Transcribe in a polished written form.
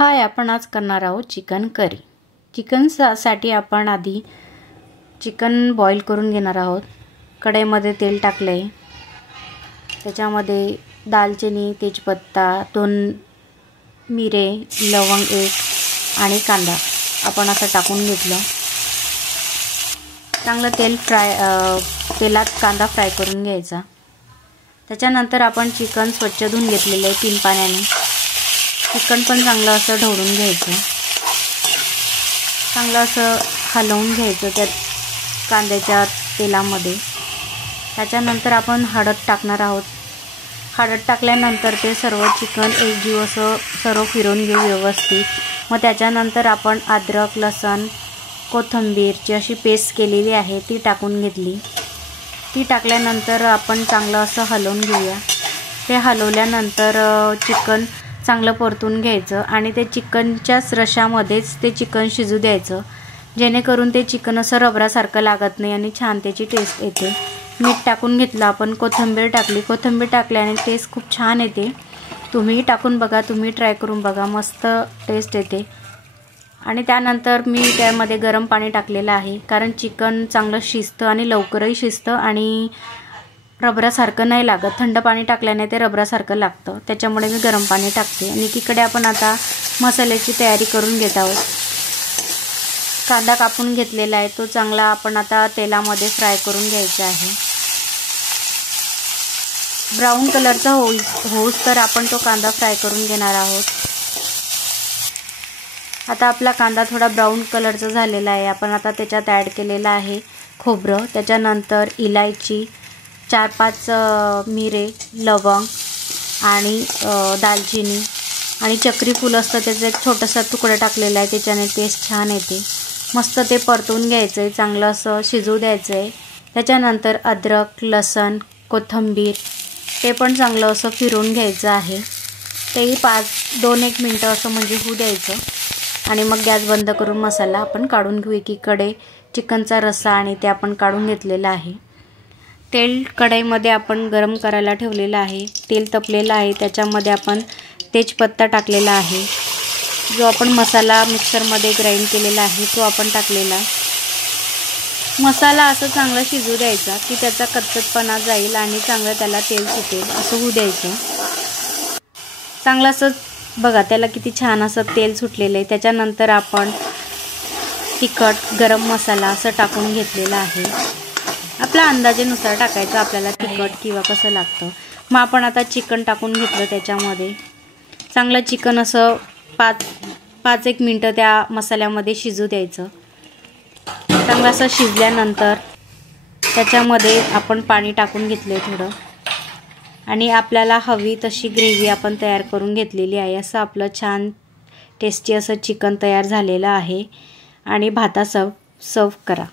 हाय, आपण आज करणार आहोत चिकन करी। चिकनसाठी आपण आधी चिकन बॉईल करून घेणार आहोत। कढईमध्ये तेल टाकले, त्याच्यामध्ये दालचिनी, तेजपत्ता, 2 मिरे, लवंग 1 आणि कांदा आपण असं टाकून घेतलं। चांगलं तेलात कांदा फ्राय करून घ्यायचा। त्याच्यानंतर आपण चिकन स्वच्छ धुवून घेतलेले आहे 3 पाण्याने। चिकन पण चांगलं असं ढवळून घ्यायचं, चांगलं असं हलवून घ्यायचं त्या कांद्याच्या तेलामध्ये। त्याच्यानंतर आपण हळद टाकणार आहोत। हळद टाकल्यानंतर ते सर्व चिकन एकजीव असं सर्व फिरवून घेऊ व्यवस्थित। मग त्याच्यानंतर आपण अद्रक, लसूण, कोथिंबीरची अशी पेस्ट केलेली आहे ती टाकून घेतली। ती टाकल्यानंतर आपण चांगलं असं हलवून घेऊया। ते हलवल्यानंतर चिकन चांगलं परतून घ्यायचं आणि ते चिकनच्याच रशामध्येच ते चिकन शिजू द्यायचं, जेणेकरून ते चिकन असं रबरासारखं लागत नाही आणि छान त्याची टेस्ट येते। मीठ टाकून घेतलं आपण, कोथिंबीर टाकली। कोथिंबीर टाकल्याने टेस्ट खूप छान येते। तुम्ही टाकून बघा, तुम्ही ट्राय करून बघा, मस्त टेस्ट येते। आणि त्यानंतर मी त्यामध्ये गरम पाणी टाकलेलं आहे, कारण चिकन चांगलं शिजतं आणि लवकरही शिजतं आणि रबरासारखं नाही लागत। थंड पाणी टाकल्याने ते रबरासारखं लागतं, त्याच्यामुळे मी गरम पाणी टाकते। आणि तिकडे आपण आता मसाल्याची तयारी करून घेत आहोत। कांदा कापून घेतलेला आहे, तो चांगला आपण आता तेलामध्ये फ्राय करून घ्यायचा आहे। ब्राऊन कलरचा होऊस तर आपण तो कांदा फ्राय करून घेणार आहोत। आता आपला कांदा थोडा ब्राऊन कलरचा झालेला आहे। आपण आता त्याच्यात ॲड केलेलं आहे खोबरं, त्याच्यानंतर इलायची, 4-5 मिरे, लवंग आणि दालचिनी आणि चक्री फूल असतं त्याचा एक छोटासा तुकडा टाकलेला आहे, त्याच्याने टेस्ट छान येते। मस्त ते परतून घ्यायचं आहे, चांगलं असं शिजू द्यायचं आहे। त्याच्यानंतर अद्रक, लसूण, कोथिंबीर ते पण चांगलं असं फिरवून घ्यायचं आहे। तेही 2-1 मिनटं असं म्हणजे होऊ द्यायचं आणि मग गॅस बंद करून मसाला आपण काढून घेऊ। एकीकडे चिकनचा रस्सा आणि ते आपण काढून घेतलेला आहे। तेल कढईमध्ये आपण गरम करायला ठेवलेलं आहे। तेल तपलेलं आहे, त्याच्यामध्ये आपण तेजपत्ता टाकलेला आहे। जो आपण मसाला मिक्सरमध्ये ग्राइंड केलेला आहे तो आपण टाकलेला। मसाला असं चांगलं शिजू द्यायचा की त्याचा कच्चटपणा जाईल आणि चांगलं त्याला तेल सुटेल असं होऊ द्यायचं। चांगलं असं बघा, त्याला किती छान असं तेल सुटलेलं आहे। त्याच्यानंतर आपण तिखट, गरम मसाला असं टाकून घेतलेला आहे। आपल्या अंदाजानुसार टाकायचं आपल्याला तिखट किंवा कसं लागतं। मग आपण आता चिकन टाकून घेतलं त्याच्यामध्ये। चांगलं चिकन असं 5-1 मिनटं त्या मसाल्यामध्ये शिजू द्यायचं। चांगलं असं शिजल्यानंतर त्याच्यामध्ये आपण पाणी टाकून घेतलं थोडं आणि आपल्याला हवी तशी ग्रेव्ही आपण तयार करून घेतलेली आहे। असं आपलं छान टेस्टी असं चिकन तयार झालेलं आहे आणि भातासह सर्व करा।